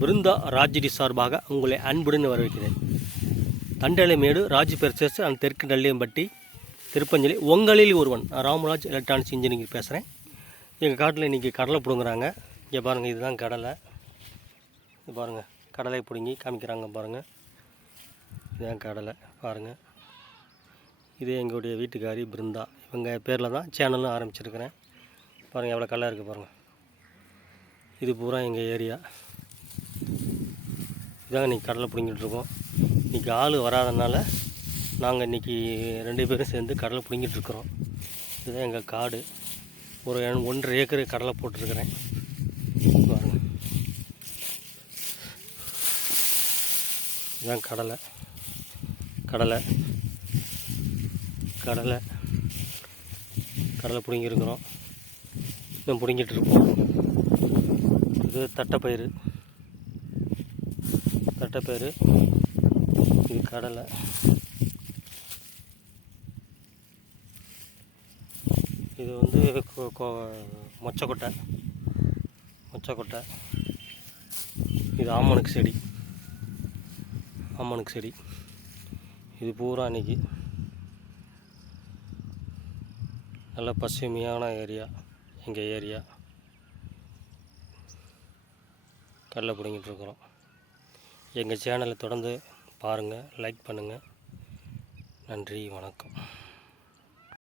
பிருந்தா ராஜ்டி சார்பாக உங்களை அன்புடன் வரவேற்கிறேன். தண்டலைமேடு ராஜ் பெர்சஸ் அண்ட் தெற்கு நள்ளியம்பட்டி திருப்பஞ்சலி உங்களில் ஒருவன் ராமராஜ் எலக்ட்ரானிக்ஸ் இன்ஜினியரிங் பேசுகிறேன். எங்கள் காட்டில் இன்றைக்கி கடலை பிடுங்குறாங்க. இங்கே பாருங்கள், இதுதான் கடலை. இது பாருங்கள், கடலை பிடுங்கி காமிக்கிறாங்க பாருங்கள். இதுதான் கடலை பாருங்கள். இது எங்களுடைய வீட்டுக்காரி பிருந்தா. இவங்க பேரில் தான் சேனலும் ஆரம்பிச்சிருக்கிறேன். பாருங்கள் எவ்வளோ கடலை இருக்குது பாருங்கள். இது பூரா எங்கள் ஏரியா. இதாங்க இன்றைக்கி கடலை பிடுங்கிட்டுருக்கோம். இன்றைக்கி ஆள் வராதனால நாங்கள் இன்றைக்கி 2 பேரும் சேர்ந்து கடலை பிடுங்கிட்டுருக்குறோம். இதுதான் எங்கள் காடு. ஒரு 1.5 ஏக்கரு கடலை போட்டிருக்கிறேன் பாருங்கள். இதுதான் கடலை கடலை கடலை கடலை பிடுங்கியிருக்கிறோம். இன்னும் பிடுங்கிட்டுருப்போம். இது தட்டைப்பயிறு இது கடலை. இது வந்து மொச்சக்கொட்டை. இது ஆமணக்கு செடி. இது பூரா அன்றைக்கி நல்ல பசுமையான ஏரியா. எங்கள் ஏரியா கடலை பிடுங்கிட்டுருக்குறோம். எங்கள் சேனலை தொடர்ந்து பாருங்கள், லைக் பண்ணுங்கள். நன்றி, வணக்கம்.